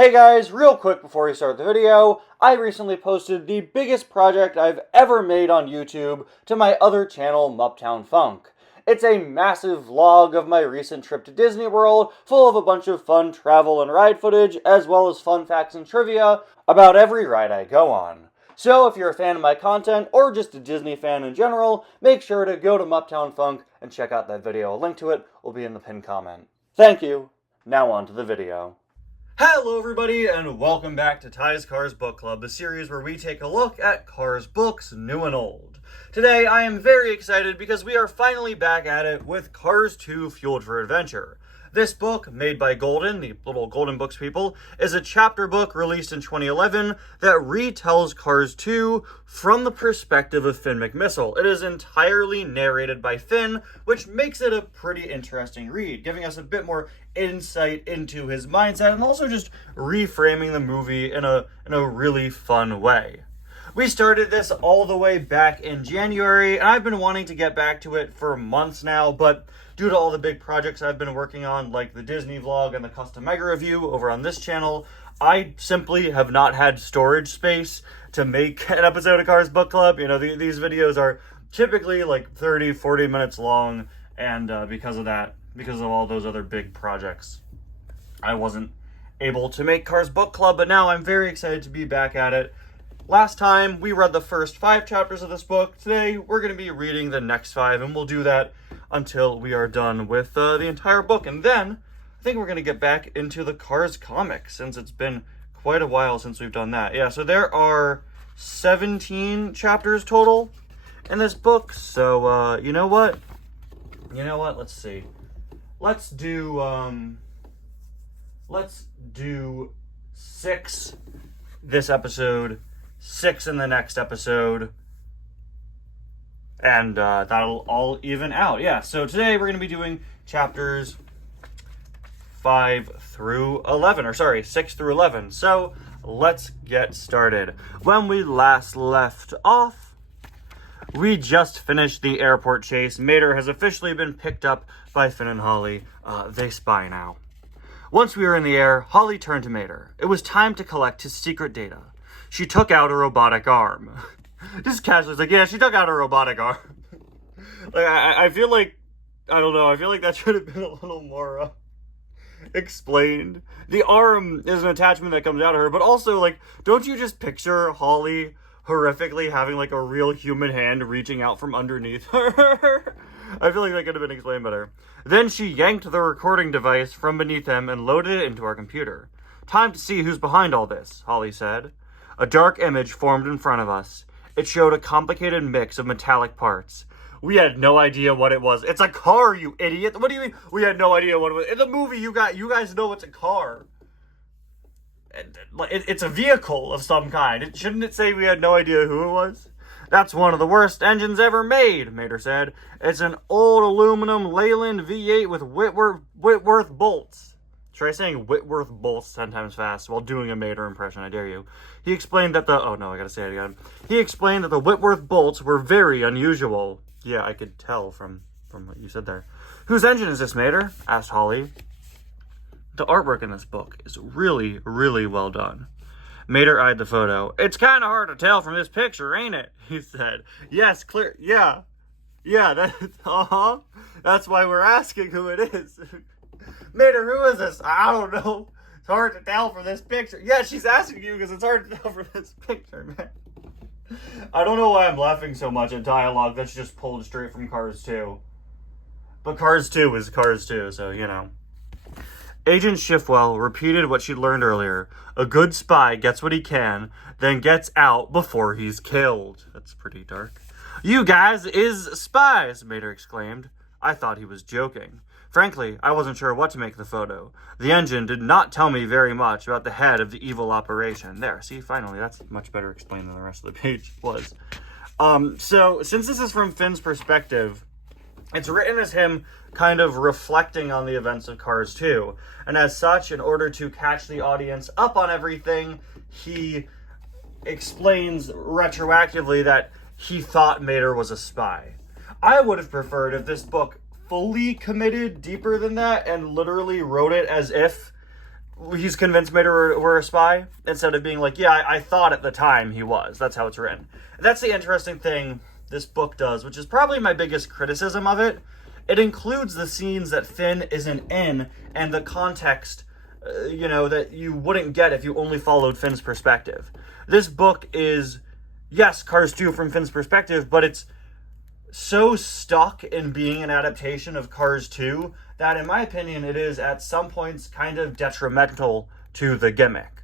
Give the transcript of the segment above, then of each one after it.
Hey guys, real quick before we start the video, I recently posted the biggest project I've ever made on YouTube to my other channel, Uptown Funk. It's a massive vlog of my recent trip to Disney World, full of a bunch of fun travel and ride footage, as well as fun facts and trivia about every ride I go on. So if you're a fan of my content, or just a Disney fan in general, make sure to go to Uptown Funk and check out that video. A link to it will be in the pinned comment. Thank you. Now on to the video. Hello everybody, and welcome back to Ty's Cars Book Club, the series where we take a look at Cars books, new and old. Today I am very excited because we are finally back at it with Cars 2 Fueled for Adventure. This book, made by Golden, the little Golden Books people, is a chapter book released in 2011 that retells Cars 2 from the perspective of Finn McMissile. It is entirely narrated by Finn, which makes it a pretty interesting read, giving us a bit more insight into his mindset and also just reframing the movie in a really fun way. We started this all the way back in January, and I've been wanting to get back to it for months now, but due to all the big projects I've been working on, like the Disney vlog and the custom mega review over on this channel, I simply have not had storage space to make an episode of Cars Book Club. You know, these videos are typically like 30, 40 minutes long, and because of all those other big projects, I wasn't able to make Cars Book Club, but now I'm very excited to be back at it. Last time, we read the first 5 chapters of this book. Today, we're going to be reading the next 5, and we'll do that until we are done with the entire book. And then, I think we're going to get back into the Cars comics, since it's been quite a while since we've done that. Yeah, so there are 17 chapters total in this book. So, you know what? Let's see. Let's do 6 this episode, 6 in the next episode, and that'll all even out. Yeah, so today we're going to be doing chapters 5 through 11, or sorry, 6 through 11. So let's get started. When we last left off, we just finished the airport chase. Mater has officially been picked up by Finn and Holly. They spy now. Once we were in the air, Holly turned to Mater. It was time to collect his secret data. She took out a robotic arm. Just casually, like, yeah, she took out a robotic arm. Like, I feel like, I don't know, I feel like that should have been a little more explained. The arm is an attachment that comes out of her, but also, like, don't you just picture Holly horrifically having, like, a real human hand reaching out from underneath her? I feel like that could have been explained better. Then she yanked the recording device from beneath him and loaded it into our computer. Time to see who's behind all this, Holly said. A dark image formed in front of us. It showed a complicated mix of metallic parts. We had no idea what it was. It's a car, you idiot. What do you mean? We had no idea what it was. In the movie, you guys know it's a car. It's a vehicle of some kind. Shouldn't it say we had no idea who it was? That's one of the worst engines ever made, Mater said. It's an old aluminum Leyland V8 with Whitworth bolts. Try saying Whitworth bolts 10 times fast while doing a Mater impression, I dare you. He explained that oh no, I gotta say it again. He explained that the Whitworth bolts were very unusual. Yeah, I could tell from what you said there. Whose engine is this, Mater? Asked Holly. The artwork in this book is really, really well done. Mater eyed the photo. It's kind of hard to tell from this picture, ain't it? He said. Yes, clear. Yeah, that's why we're asking who it is. Mater, who is this? I don't know. It's hard to tell from this picture. Yeah, she's asking you because it's hard to tell from this picture, man. I don't know why I'm laughing so much at dialogue that's just pulled straight from Cars 2. But Cars 2 is Cars 2, so, you know. Agent Schiffwell repeated what she'd learned earlier. A good spy gets what he can, then gets out before he's killed. That's pretty dark. You guys is spies, Mater exclaimed. I thought he was joking. Frankly, I wasn't sure what to make of the photo. The engine did not tell me very much about the head of the evil operation. There, see, finally, that's much better explained than the rest of the page was. So, since this is from Finn's perspective, it's written as him kind of reflecting on the events of Cars 2. And as such, in order to catch the audience up on everything, he explains retroactively that he thought Mater was a spy. I would have preferred if this book fully committed deeper than that and literally wrote it as if he's convinced Mater were a spy, instead of being like, yeah, I thought at the time he was. That's how it's written. That's the interesting thing this book does, which is probably my biggest criticism of it. It includes the scenes that Finn isn't in, and the context, that you wouldn't get if you only followed Finn's perspective. This book is, yes, Cars 2 from Finn's perspective, but it's so stuck in being an adaptation of Cars 2 that, in my opinion, it is at some points kind of detrimental to the gimmick.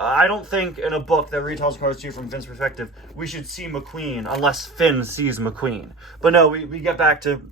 I don't think in a book that retells Cars 2 from Finn's perspective, we should see McQueen unless Finn sees McQueen. But no, we get back to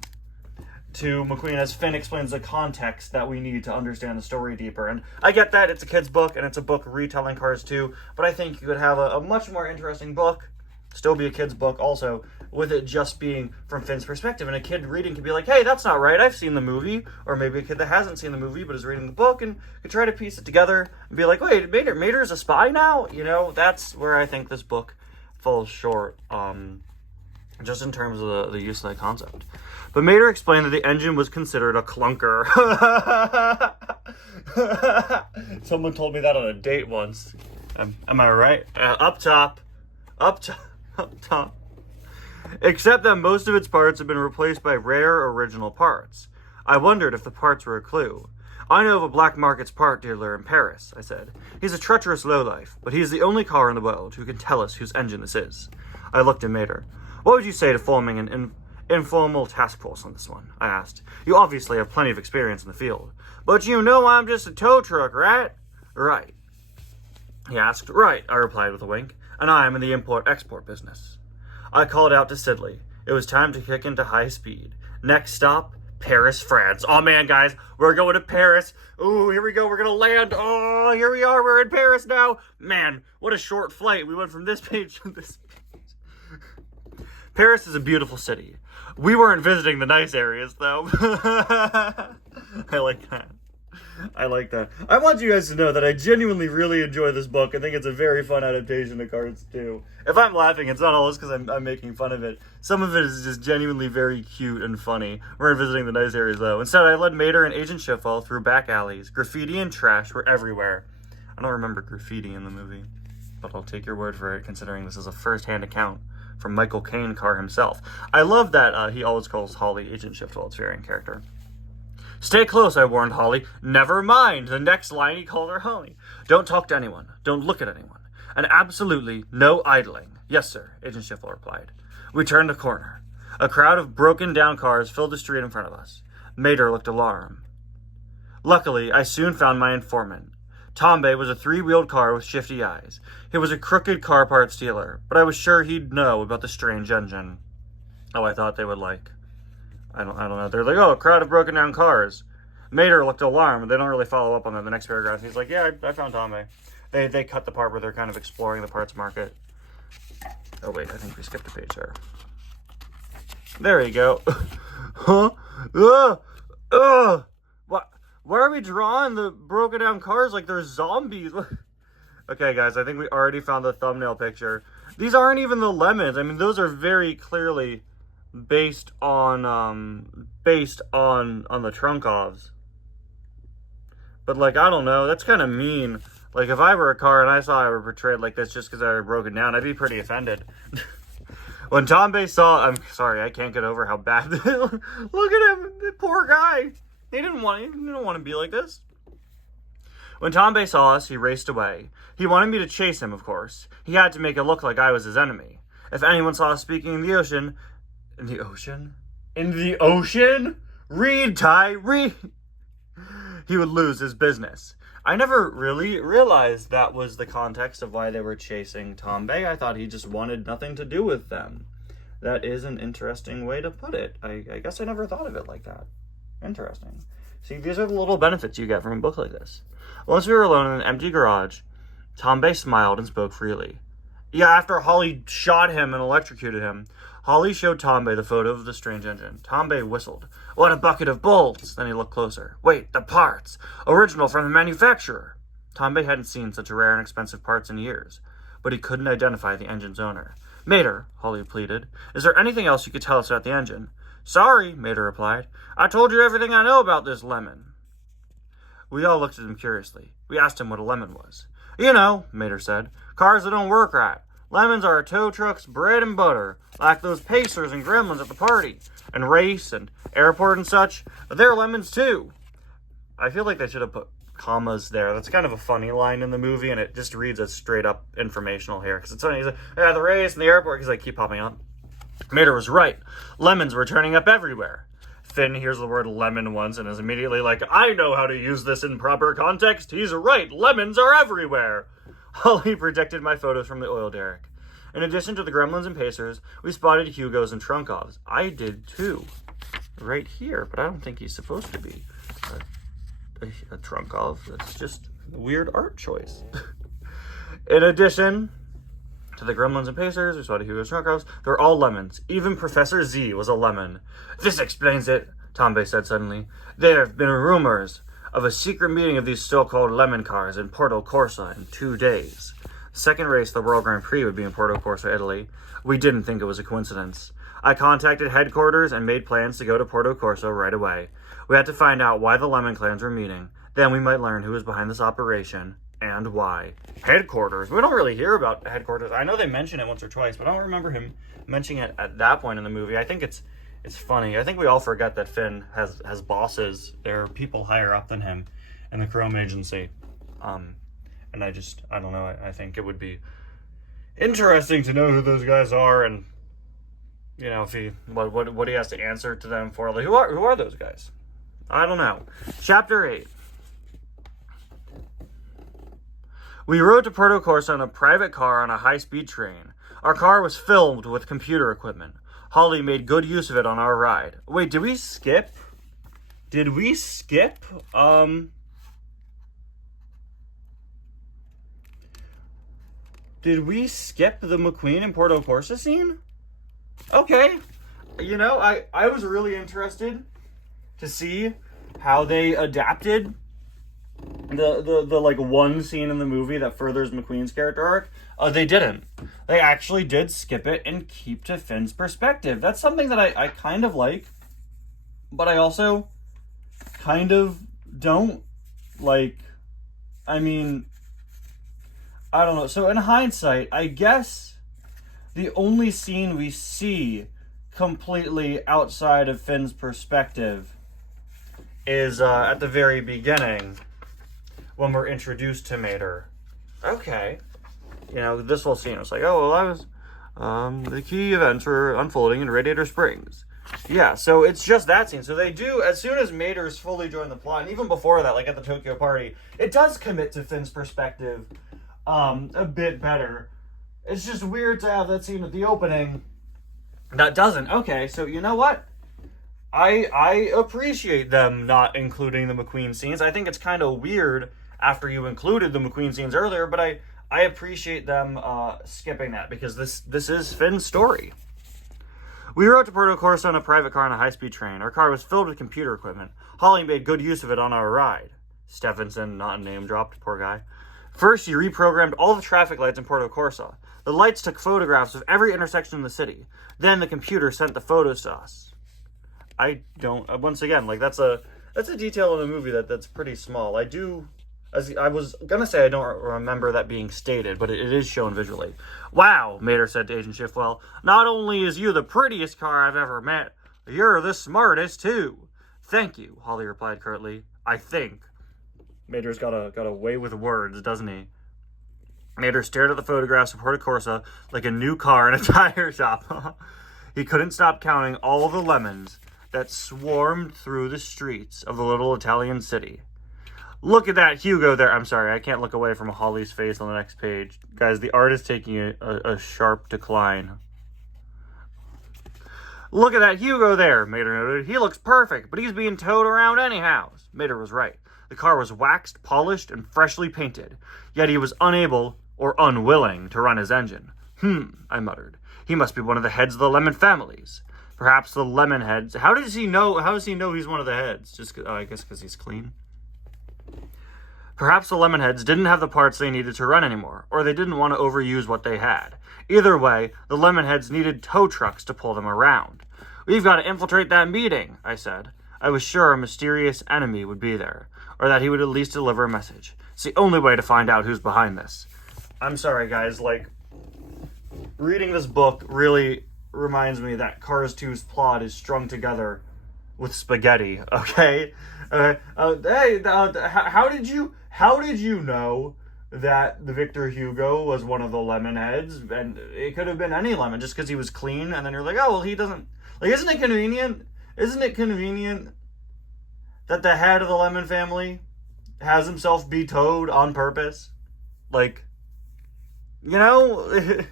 McQueen as Finn explains the context that we need to understand the story deeper. And I get that it's a kid's book and it's a book retelling Cars 2, but I think you could have a much more interesting book, still be a kid's book also, with it just being from Finn's perspective. And a kid reading could be like, hey, that's not right, I've seen the movie. Or maybe a kid that hasn't seen the movie but is reading the book and could try to piece it together and be like, wait, Mater is a spy now? That's where I think this book falls short, just in terms of the use of that concept. But Mater explained that the engine was considered a clunker. Someone told me that on a date once. Am I right? Up top. Except that most of its parts have been replaced by rare original parts. I wondered if the parts were a clue. I know of a black market's part dealer in Paris, I said. He's a treacherous lowlife, but he's the only car in the world who can tell us whose engine this is. I looked at Mater. What would you say to forming an informal task force on this one? I asked. You obviously have plenty of experience in the field. But I'm just a tow truck, right? Right. He asked. Right, I replied with a wink. And I'm in the import-export business. I called out to Sidley. It was time to kick into high speed. Next stop, Paris, France. Oh man, guys, we're going to Paris. Ooh, here we go, we're gonna land. Oh, here we are, we're in Paris now. Man, what a short flight. We went from this page to this page. Paris is a beautiful city. We weren't visiting the nice areas, though. I like that. I want you guys to know that I genuinely really enjoy this book. I think it's a very fun adaptation of Cars 2. If I'm laughing, it's not always because I'm making fun of it. Some of it is just genuinely very cute and funny. We're visiting the nice areas, though. Instead, I led Mater and Agent Schiffel through back alleys. Graffiti and trash were everywhere. I don't remember graffiti in the movie, but I'll take your word for it, considering this is a first-hand account from Michael Caine Carr himself. I love that he always calls Holly Agent Schiffel. It's very in character. Stay close, I warned Holly. Never mind. The next line he called her Holly. Don't talk to anyone. Don't look at anyone. And absolutely no idling. Yes, sir, Agent Schiffel replied. We turned the corner. A crowd of broken down cars filled the street in front of us. Mater looked alarmed. Luckily, I soon found my informant. Tombe was a three-wheeled car with shifty eyes. He was a crooked car parts dealer, but I was sure he'd know about the strange engine. Oh, I thought they would I don't know. They're like, oh, a crowd of broken down cars. Mater looked alarmed. They don't really follow up on that in the next paragraph. He's like, yeah, I found Tombe. They cut the part where they're kind of exploring the parts market. Oh, wait, I think we skipped a page there. There you go. Huh? What? Why are we drawing the broken down cars like they're zombies? Okay, guys, I think we already found the thumbnail picture. These aren't even the lemons. I mean, those are very clearly based on the Trunkovs. But like, I don't know, that's kind of mean. Like, if I were a car and I saw I were portrayed like this just because I were broken down, I'd be pretty offended. When Tombe saw, I'm sorry, I can't get over how bad. Look at him, the poor guy. He didn't want to be like this. When Tombe saw us, he raced away. He wanted me to chase him, of course. He had to make it look like I was his enemy. If anyone saw us speaking in the ocean... In the ocean? In the ocean? Read, Ty, read! He would lose his business. I never really realized that was the context of why they were chasing Tombe. I thought he just wanted nothing to do with them. That is an interesting way to put it. I guess I never thought of it like that. Interesting. See, these are the little benefits you get from a book like this. Once we were alone in an empty garage, Tombe smiled and spoke freely. Yeah, after Holly shot him and electrocuted him, Holly showed Tombe the photo of the strange engine. Tombe whistled. What a bucket of bolts! Then he looked closer. Wait, the parts! Original from the manufacturer! Tombe hadn't seen such rare and expensive parts in years, but he couldn't identify the engine's owner. Mater, Holly pleaded, is there anything else you could tell us about the engine? Sorry, Mater replied. I told you everything I know about this lemon. We all looked at him curiously. We asked him what a lemon was. You know, Mater said, cars that don't work right. Lemons are a tow truck's bread and butter, like those pacers and gremlins at the party, and race and airport and such. But they're lemons too. I feel like they should have put commas there. That's kind of a funny line in the movie, and it just reads as straight up informational here. Because it's funny, he's like, yeah, the race and the airport, because they keep popping up. Mater was right. Lemons were turning up everywhere. Finn hears the word lemon once and is immediately like, I know how to use this in proper context. He's right. Lemons are everywhere. Holly projected my photos from the oil derrick. In addition to the gremlins and pacers, we spotted Hugos and Trunkovs. I did too. Right here, but I don't think he's supposed to be a Trunkov. That's just a weird art choice. In addition to the gremlins and pacers, we spotted Hugos and Trunkovs. They're all lemons. Even Professor Z was a lemon. This explains it, Tombe said suddenly. There have been rumors of a secret meeting of these so-called lemon cars in Porto Corsa in 2 days. The second race, the World Grand Prix, would be in Porto Corsa, Italy. We didn't think it was a coincidence. I contacted headquarters and made plans to go to Porto Corsa right away. We had to find out why the lemon clans were meeting. Then we might learn who was behind this operation and why. Headquarters. We don't really hear about headquarters. I know they mention it once or twice, but I don't remember him mentioning it at that point in the movie. I think it's funny. I think we all forget that Finn has bosses. There are people higher up than him in the Chrome Agency. And I don't know. I think it would be interesting to know who those guys are, and you know, if he what he has to answer to them for. Like, who are those guys? I don't know. Chapter 8. We rode to Porto Corsa in a private car on a high-speed train. Our car was filled with computer equipment. Holly made good use of it on our ride. Wait, did we skip? Did we skip the McQueen and Porto Corsa scene? Okay. You know, I was really interested to see how they adapted the like one scene in the movie that furthers McQueen's character arc. They didn't. They actually did skip it and keep to Finn's perspective. That's something that I kind of like, but I also kind of don't like. I mean, I don't know. So in hindsight, I guess the only scene we see completely outside of Finn's perspective is at the very beginning when we're introduced to Mater. Okay. You know, this whole scene was like, oh, well, I was, the key events were unfolding in Radiator Springs. Yeah, so it's just that scene. So they do, as soon as Mater's fully joined the plot, and even before that, like at the Tokyo party, it does commit to Finn's perspective a bit better. It's just weird to have that scene at the opening that doesn't. Okay, so you know what? I appreciate them not including the McQueen scenes. I think it's kind of weird after you included the McQueen scenes earlier, but I appreciate them skipping that, because this is Finn's story. We rode to Porto Corsa in a private car on a high-speed train. Our car was filled with computer equipment. Holly made good use of it on our ride. Stephenson, not name dropped, poor guy. First, he reprogrammed all the traffic lights in Porto Corsa. The lights took photographs of every intersection in the city. Then the computer sent the photos to us. I don't, once again, like that's a detail in the movie that's pretty small. As I was gonna say, I don't remember that being stated, but it is shown visually. Wow, Mater said to Agent Shiftwell. Not only is you the prettiest car I've ever met, you're the smartest too. Thank you, Holly replied curtly. I think. Mater's got a way with words, doesn't he? Mater stared at the photographs of Porto Corsa like a new car in a tire shop. He couldn't stop counting all the lemons that swarmed through the streets of the little Italian city. Look at that Hugo there. I'm sorry, I can't look away from Holly's face on the next page. Guys, the art is taking a sharp decline. Look at that Hugo there, Mater noted. He looks perfect, but he's being towed around anyhow. Mater was right. The car was waxed, polished, and freshly painted. Yet he was unable or unwilling to run his engine. I muttered. He must be one of the heads of the lemon families. Perhaps the lemon heads. How does he know he's one of the heads? Just, I guess because he's clean. Perhaps the Lemonheads didn't have the parts they needed to run anymore, or they didn't want to overuse what they had. Either way, the Lemonheads needed tow trucks to pull them around. We've got to infiltrate that meeting, I said. I was sure a mysterious enemy would be there, or that he would at least deliver a message. It's the only way to find out who's behind this. I'm sorry, guys, like, reading this book really reminds me that Cars 2's plot is strung together with spaghetti, okay? How did you know that the Victor Hugo was one of the lemon heads? And it could have been any lemon, just because he was clean, and then you're like, oh, well, he doesn't... Like, isn't it convenient? Isn't it convenient that the head of the Lemon family has himself be towed on purpose? Like, you know,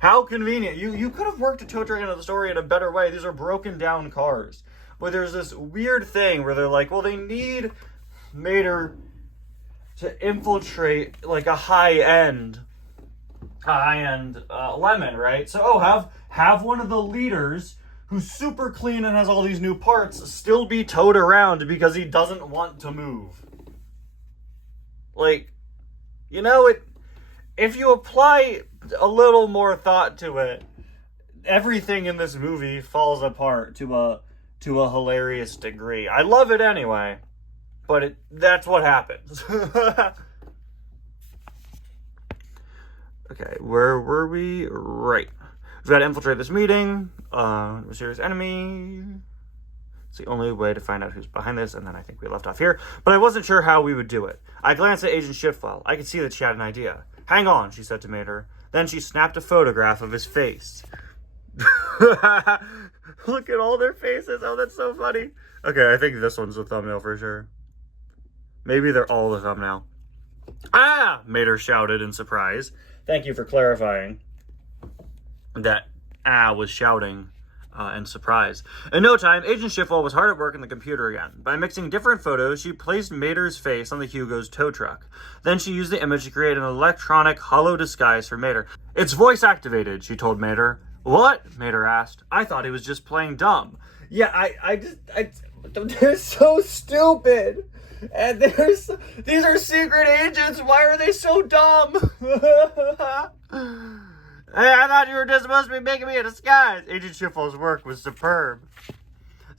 how convenient. You could have worked a tow truck into the story in a better way. These are broken down cars. But there's this weird thing where they're like, well, they need Mater to infiltrate like a high-end lemon, right? So, have one of the leaders who's super clean and has all these new parts still be towed around because he doesn't want to move. Like, you know, if you apply a little more thought to it, everything in this movie falls apart to a hilarious degree. I love it anyway, but that's what happens. Okay, where were we? Right. We've got to infiltrate this meeting. Mysterious enemy. It's the only way to find out who's behind this, and then I think we left off here. But I wasn't sure how we would do it. I glanced at Agent Shifwell. I could see that she had an idea. Hang on, she said to Mater. Then she snapped a photograph of his face. Look at all their faces. Oh, that's so funny. Okay, I think this one's the thumbnail for sure. Maybe they're all the thumbnail. Ah! Mater shouted in surprise. Thank you for clarifying that was shouting in surprise. In no time, Agent Shifwell was hard at work in the computer again. By mixing different photos, she placed Mater's face on the Hugo's tow truck. Then she used the image to create an electronic hollow disguise for Mater. It's voice activated, she told Mater. What? Mater asked. I thought he was just playing dumb. Yeah, they're so stupid. And these are secret agents. Why are they so dumb? Hey, I thought you were just supposed to be making me a disguise. Agent Shifwell's work was superb.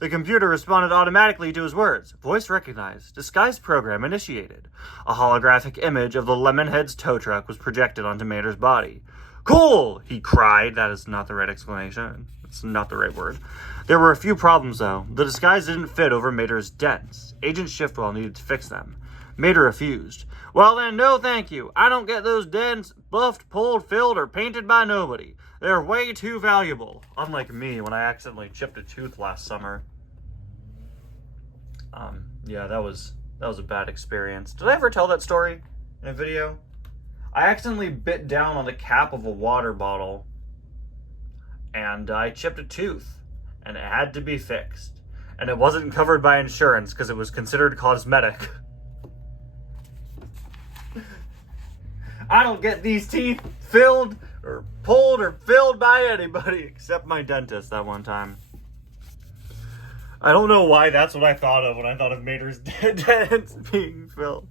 The computer responded automatically to his words. Voice recognized. Disguise program initiated. A holographic image of the Lemonhead's tow truck was projected onto Mater's body. Cool, he cried. That is not the right explanation. It's not the right word. There were a few problems, though. The disguise didn't fit over Mater's dents. Agent Shifwell needed to fix them. Mater refused. Well then, no thank you. I don't get those dents buffed, pulled, filled, or painted by nobody. They're way too valuable. Unlike me when I accidentally chipped a tooth last summer. Yeah, that was a bad experience. Did I ever tell that story in a video? I accidentally bit down on the cap of a water bottle and I chipped a tooth and it had to be fixed. And it wasn't covered by insurance because it was considered cosmetic. I don't get these teeth filled or pulled or filled by anybody except my dentist that one time. I don't know why that's what I thought of when I thought of Mater's dents being filled.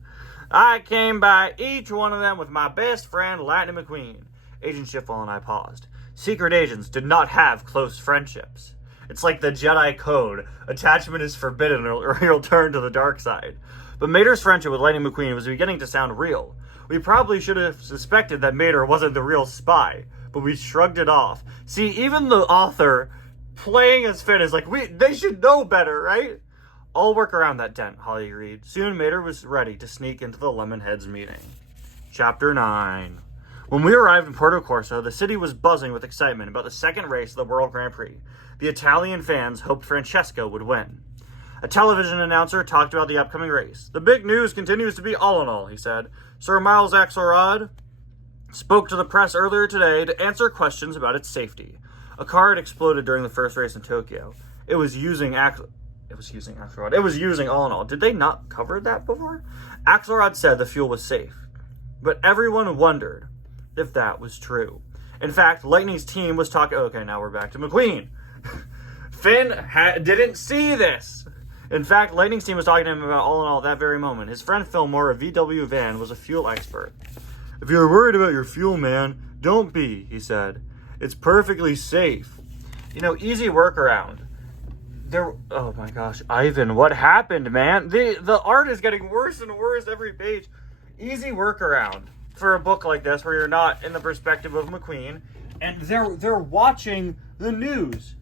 I came by each one of them with my best friend, Lightning McQueen. Agent Shifwell and I paused. Secret agents did not have close friendships. It's like the Jedi Code. Attachment is forbidden or you'll turn to the dark side. But Mater's friendship with Lightning McQueen was beginning to sound real. We probably should have suspected that Mater wasn't the real spy, but we shrugged it off. See, even the author playing as Finn is like, they should know better, right? I'll work around that dent, Holly agreed. Soon Mater was ready to sneak into the Lemonheads meeting. Chapter 9. When we arrived in Porto Corso, the city was buzzing with excitement about the second race of the World Grand Prix. The Italian fans hoped Francesco would win. A television announcer talked about the upcoming race. The big news continues to be all in all, he said. Sir Miles Axelrod spoke to the press earlier today to answer questions about its safety. A car had exploded during the first race in Tokyo. It was using Axelrod. It was using all in all. Did they not cover that before? Axelrod said the fuel was safe. But everyone wondered if that was true. In fact, Lightning's team was talking... Okay, now we're back to McQueen. Finn didn't see this. In fact, Lightning's team was talking to him about all in all at that very moment. His friend Fillmore of VW Van was a fuel expert. If you're worried about your fuel, man, don't be, he said. It's perfectly safe. You know, easy workaround. Oh my gosh, Ivan, what happened, man? The art is getting worse and worse every page. Easy workaround for a book like this where you're not in the perspective of McQueen, and they're watching the news.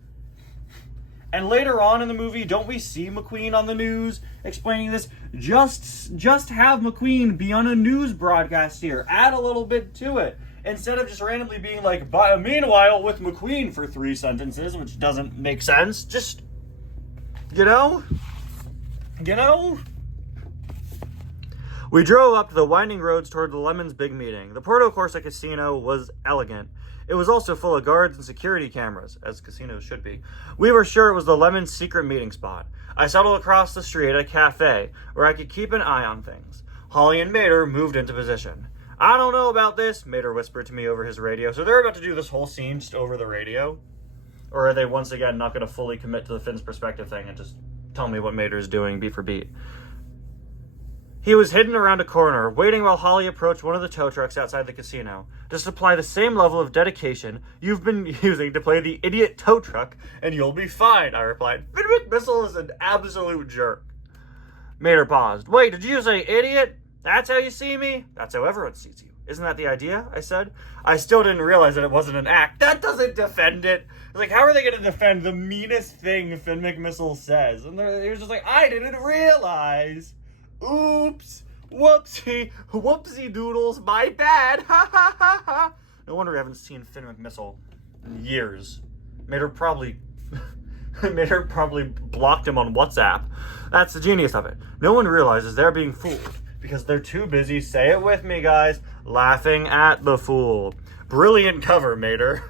And later on in the movie, don't we see McQueen on the news explaining this? Just have McQueen be on a news broadcast here. Add a little bit to it. Instead of just randomly being like, meanwhile with McQueen for 3 sentences, which doesn't make sense. Just, you know? We drove up the winding roads toward the Lemon's big meeting. The Porto Corsa Casino was elegant. It was also full of guards and security cameras, as casinos should be. We were sure it was the Lemon's secret meeting spot. I settled across the street at a cafe where I could keep an eye on things. Holly and Mater moved into position. I don't know about this, Mater whispered to me over his radio. So they're about to do this whole scene just over the radio? Or are they once again not going to fully commit to the Finn's perspective thing and just tell me what Mater's doing beat for beat? He was hidden around a corner, waiting while Holly approached one of the tow trucks outside the casino. Just apply the same level of dedication you've been using to play the idiot tow truck, and you'll be fine, I replied. Finn McMissile is an absolute jerk. Mater paused. Wait, did you say idiot? That's how you see me? That's how everyone sees you. Isn't that the idea? I said. I still didn't realize that it wasn't an act. That doesn't defend it. It's like, how are they going to defend the meanest thing Finn McMissile says? And they're just like, I didn't realize. Oops, whoopsie doodles, my bad, ha ha ha ha. No wonder we haven't seen Finn McMissile in years. Mater probably blocked him on WhatsApp. That's the genius of it. No one realizes they're being fooled because they're too busy, say it with me guys, laughing at the fool. Brilliant cover, Mater.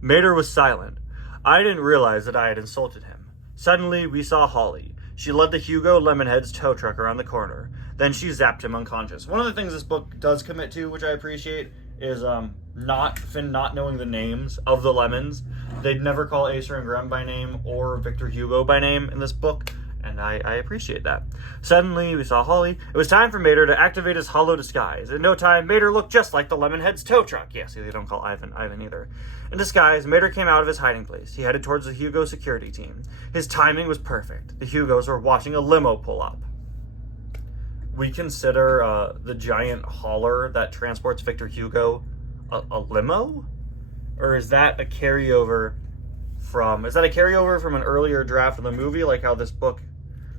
Mater was silent. I didn't realize that I had insulted him. Suddenly, we saw Holly. She led the Hugo Lemonhead's tow truck around the corner. Then she zapped him unconscious. One of the things this book does commit to, which I appreciate, is Finn not knowing the names of the lemons. They'd never call Acer and Grem by name or Victor Hugo by name in this book, and I appreciate that. Suddenly, we saw Holly. It was time for Mater to activate his hollow disguise. In no time, Mater looked just like the Lemonhead's tow truck. Yeah, see, they don't call Ivan either. In disguise, Mater came out of his hiding place. He headed towards the Hugo security team. His timing was perfect. The Hugos were watching a limo pull up. We consider the giant hauler that transports Victor Hugo a limo? Or is that a carryover from an earlier draft of the movie, like how this book...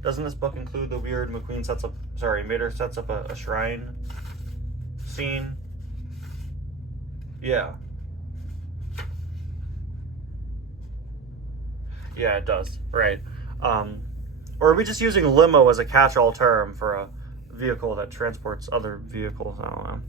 Doesn't this book include the weird Mater sets up a shrine scene? Yeah. Yeah, it does. Right. Or are we just using limo as a catch-all term for a vehicle that transports other vehicles? I don't know.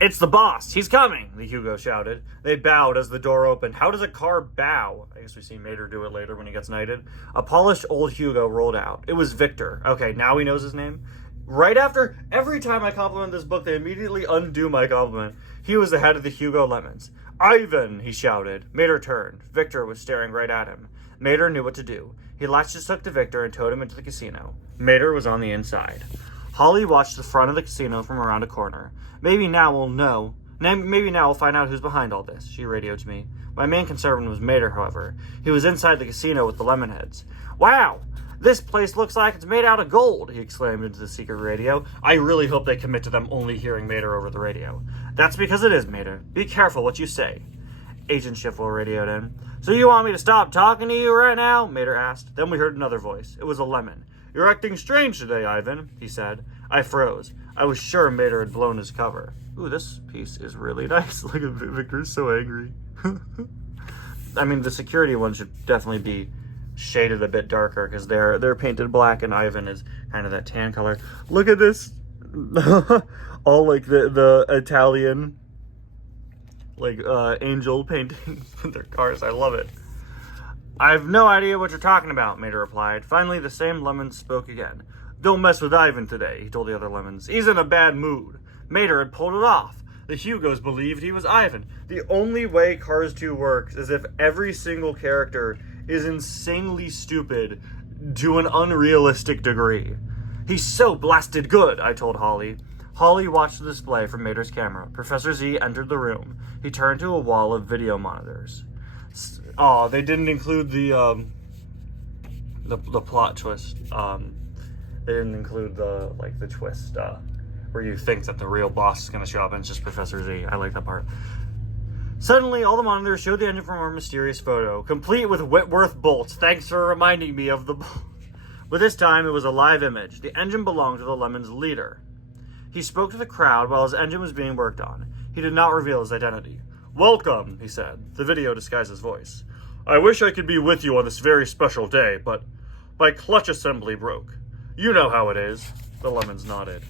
It's the boss. He's coming, the Hugo shouted. They bowed as the door opened. How does a car bow? I guess we see Mater do it later when he gets knighted. A polished old Hugo rolled out. It was Victor. Okay, now he knows his name. Right after, every time I compliment this book, they immediately undo my compliment. He was the head of the Hugo Lemons. Ivan, he shouted. Mater turned. Victor was staring right at him. Mater knew what to do. He latched his hook to Victor and towed him into the casino. Mater was on the inside. Holly watched the front of the casino from around a corner. Maybe now we'll find out who's behind all this, she radioed to me. My main concern was Mater, however. He was inside the casino with the Lemonheads. Wow! This place looks like it's made out of gold, he exclaimed into the secret radio. I really hope they commit to them only hearing Mater over the radio. That's because it is, Mater. Be careful what you say. Agent Schiffel radioed in. So you want me to stop talking to you right now? Mater asked. Then we heard another voice. It was a lemon. You're acting strange today, Ivan, he said. I froze. I was sure Mater had blown his cover. Ooh, this piece is really nice. Look at Victor's so angry. I mean, the security one should definitely be shaded a bit darker because they're painted black and Ivan is kind of that tan color. Look at this. All like the Italian angel paintings in their cars. I love it. I have no idea what you're talking about, Mater replied. Finally, the same lemon spoke again. Don't mess with Ivan today, he told the other lemons. He's in a bad mood. Mater had pulled it off. The Hugos believed he was Ivan. The only way Cars 2 works is if every single character is insanely stupid to an unrealistic degree. He's so blasted good, I told Holly. Holly watched the display from Mater's camera. Professor Z entered the room. He turned to a wall of video monitors. Oh, they didn't include the plot twist. They didn't include the twist where you think that the real boss is going to show up and it's just Professor Z. I like that part. Suddenly, all the monitors showed the engine from our mysterious photo, complete with Whitworth bolts. Thanks for reminding me of the... But this time, it was a live image. The engine belonged to the Lemon's leader. He spoke to the crowd while his engine was being worked on. He did not reveal his identity. "Welcome," he said. The video disguised his voice. "I wish I could be with you on this very special day, but my clutch assembly broke. You know how it is." The Lemons nodded.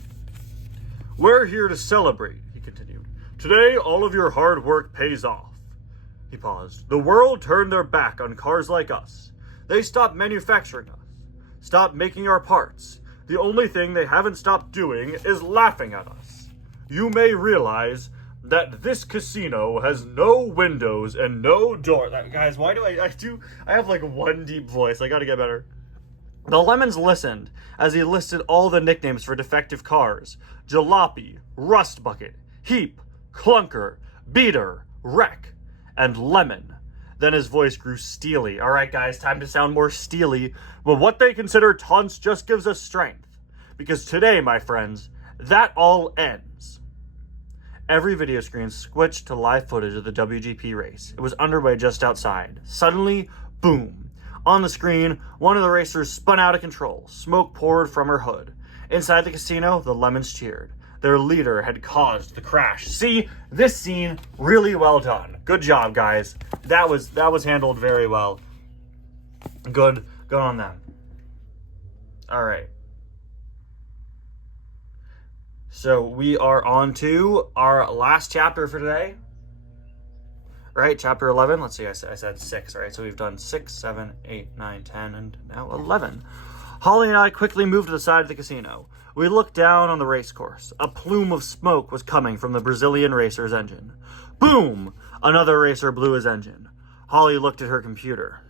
"We're here to celebrate," he continued. "Today, all of your hard work pays off." He paused. "The world turned their back on cars like us. They stopped manufacturing us, stopped making our parts. The only thing they haven't stopped doing is laughing at us. You may realize that this casino has no windows and no door." Guys, why do I have like one deep voice. I gotta get better. The Lemons listened as he listed all the nicknames for defective cars: Jalopy, Rust Bucket, Heap, Clunker, Beater, Wreck, and Lemon. Then his voice grew steely. "All right, guys, time to sound more steely. But what they consider taunts just gives us strength. Because today, my friends, that all ends." Every video screen switched to live footage of the WGP race. It was underway just outside. Suddenly, boom. On the screen, one of the racers spun out of control. Smoke poured from her hood. Inside the casino, the Lemons cheered. Their leader had caused the crash. See, this scene, really well done. Good job, guys. That was handled very well. Good on them. All right. So we are on to our last chapter for today. Right, chapter 11. Let's see, I said 6, right? So we've done 6, 7, 8, 9, 10, and now 11. Holly and I quickly moved to the side of the casino. We looked down on the race course. A plume of smoke was coming from the Brazilian racer's engine. Boom! Another racer blew his engine. Holly looked at her computer.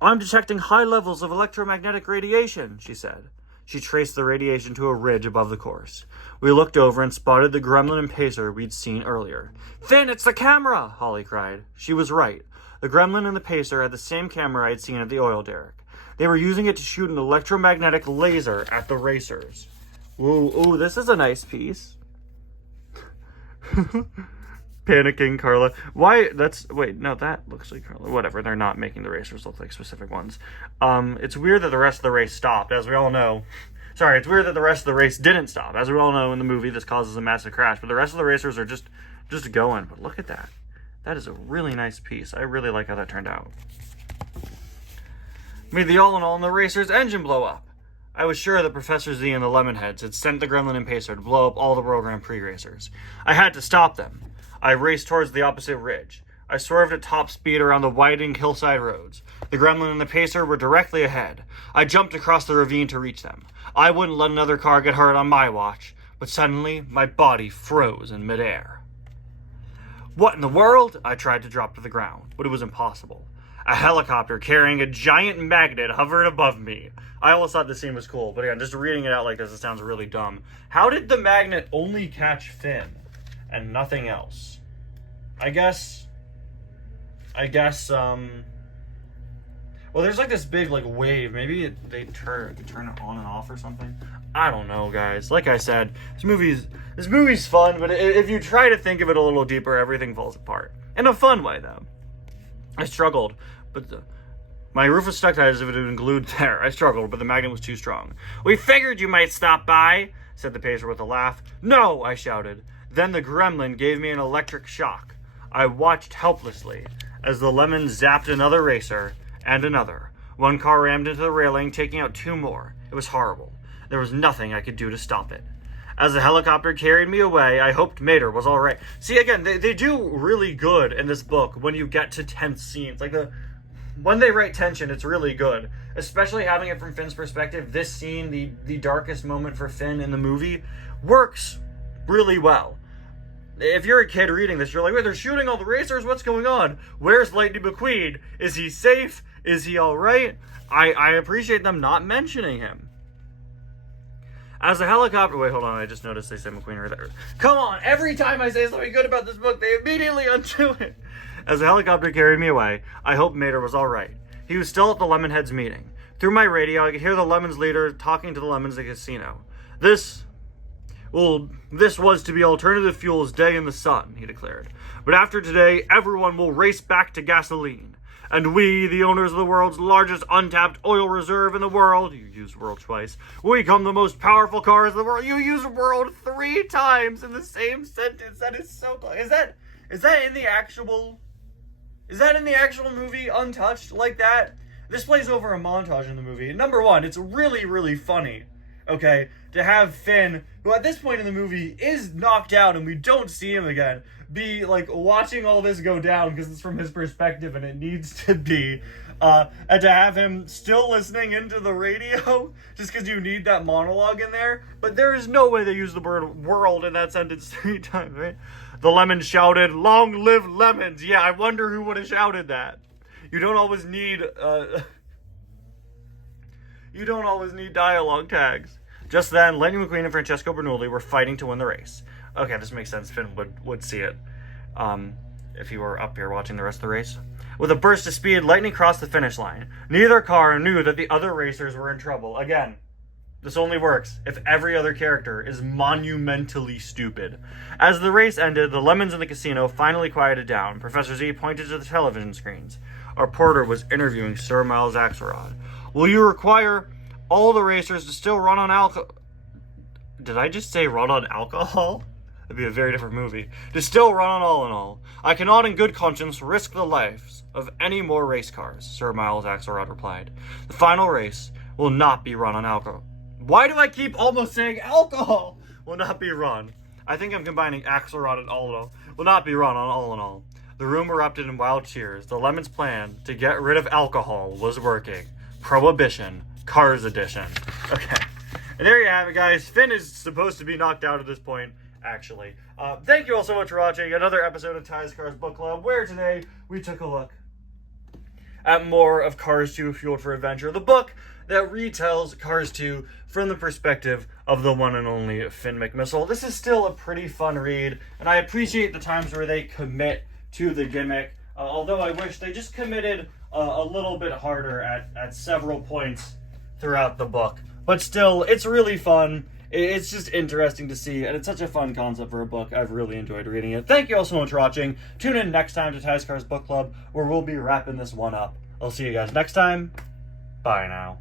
"I'm detecting high levels of electromagnetic radiation," she said. She traced the radiation to a ridge above the course. We looked over and spotted the gremlin and pacer we'd seen earlier. "Finn, it's the camera!" Holly cried. She was right. The gremlin and the pacer had the same camera I'd seen at the oil derrick. They were using it to shoot an electromagnetic laser at the racers. Ooh, this is a nice piece. Panicking Carla. Why? Wait, no, that looks like Carla. Whatever, they're not making the racers look like specific ones. It's weird that the rest of the race stopped, as we all know. Sorry, it's weird that the rest of the race didn't stop. As we all know in the movie, this causes a massive crash, but the rest of the racers are just going. But look at that. That is a really nice piece. I really like how that turned out. Made the all-in-all in the racer's engine blow up. I was sure that Professor Z and the Lemonheads had sent the Gremlin and Pacer to blow up all the World Grand Prix racers. I had to stop them. I raced towards the opposite ridge. I swerved at top speed around the widening hillside roads. The Gremlin and the Pacer were directly ahead. I jumped across the ravine to reach them. I wouldn't let another car get hurt on my watch, but suddenly my body froze in midair. What in the world? I tried to drop to the ground, but it was impossible. A helicopter carrying a giant magnet hovered above me. I always thought this scene was cool, but again, just reading it out like this, it sounds really dumb. How did the magnet only catch Finn and nothing else? I guess, well, there's like this big like wave. Maybe they turn it on and off or something. I don't know, guys. Like I said, this movie's fun, but if you try to think of it a little deeper, everything falls apart. In a fun way, though. I struggled, but my roof was stuck tight as if it had been glued there. I struggled, but the magnet was too strong. "We figured you might stop by," said the Pacer with a laugh. "No," I shouted. Then the Gremlin gave me an electric shock. I watched helplessly as the Lemon zapped another racer and another. One car rammed into the railing, taking out two more. It was horrible. There was nothing I could do to stop it. As the helicopter carried me away, I hoped Mater was all right. See, again, they do really good in this book when you get to tense scenes. Like, when they write tension, it's really good. Especially having it from Finn's perspective. This scene, the darkest moment for Finn in the movie, works really well. If you're a kid reading this, you're like, wait, they're shooting all the racers? What's going on? Where's Lightning McQueen? Is he safe? Is he all right? I appreciate them not mentioning him. As the helicopter... Wait, hold on. I just noticed they say McQueen right there. Come on. Every time I say something good about this book, they immediately undo it. As the helicopter carried me away, I hoped Mater was alright. He was still at the Lemonheads meeting. Through my radio, I could hear the Lemons leader talking to the Lemons at the casino. This was to be alternative fuel's day in the sun, he declared. But after today, everyone will race back to gasoline. And we, the owners of the world's largest untapped oil reserve in the world, you used world twice, we become the most powerful cars in the world. You used world 3 times in the same sentence. That is so close. Is that in the actual movie Untouched like that? This plays over a montage in the movie. Number one, it's really, really funny, okay, to have Finn, who at this point in the movie is knocked out and we don't see him again, be like watching all this go down because it's from his perspective and it needs to be, and to have him still listening into the radio just because you need that monologue in there. But there is no way they use the word world in that sentence 3 times, right? The Lemons shouted, "Long live Lemons!" Yeah, I wonder who would have shouted that. You don't always need dialogue tags. Just then, Lightning McQueen and Francesco Bernoulli were fighting to win the race. Okay, this makes sense. Finn would see it if he were up here watching the rest of the race. With a burst of speed, Lightning crossed the finish line. Neither car knew that the other racers were in trouble. Again, this only works if every other character is monumentally stupid. As the race ended, the Lemons in the casino finally quieted down. Professor Z pointed to the television screens. Our porter was interviewing Sir Miles Axelrod. Will you require all the racers to still run on alcohol? Did I just say run on alcohol? That'd be a very different movie. To still run on all in all. I cannot in good conscience risk the lives of any more race cars, Sir Miles Axelrod replied. The final race will not be run on alcohol. Why do I keep almost saying alcohol? Will not be run. I think I'm combining Axelrod and all in all. Will not be run on all in all. The room erupted in wild cheers. The Lemons' plan to get rid of alcohol was working. Prohibition. Cars edition. Okay. And there you have it, guys. Finn is supposed to be knocked out at this point, actually. Thank you all so much for watching another episode of Ty's Cars Book Club, where today we took a look at more of Cars 2 Fueled for Adventure, the book that retells Cars 2 from the perspective of the one and only Finn McMissile. This is still a pretty fun read, and I appreciate the times where they commit to the gimmick, although I wish they just committed a little bit harder at several points throughout the book. But still, it's really fun. It's just interesting to see, and it's such a fun concept for a book. I've really enjoyed reading it. Thank you all so much for watching. Tune in next time to Ty's Cars Book Club, where we'll be wrapping this one up. I'll see you guys next time. Bye now.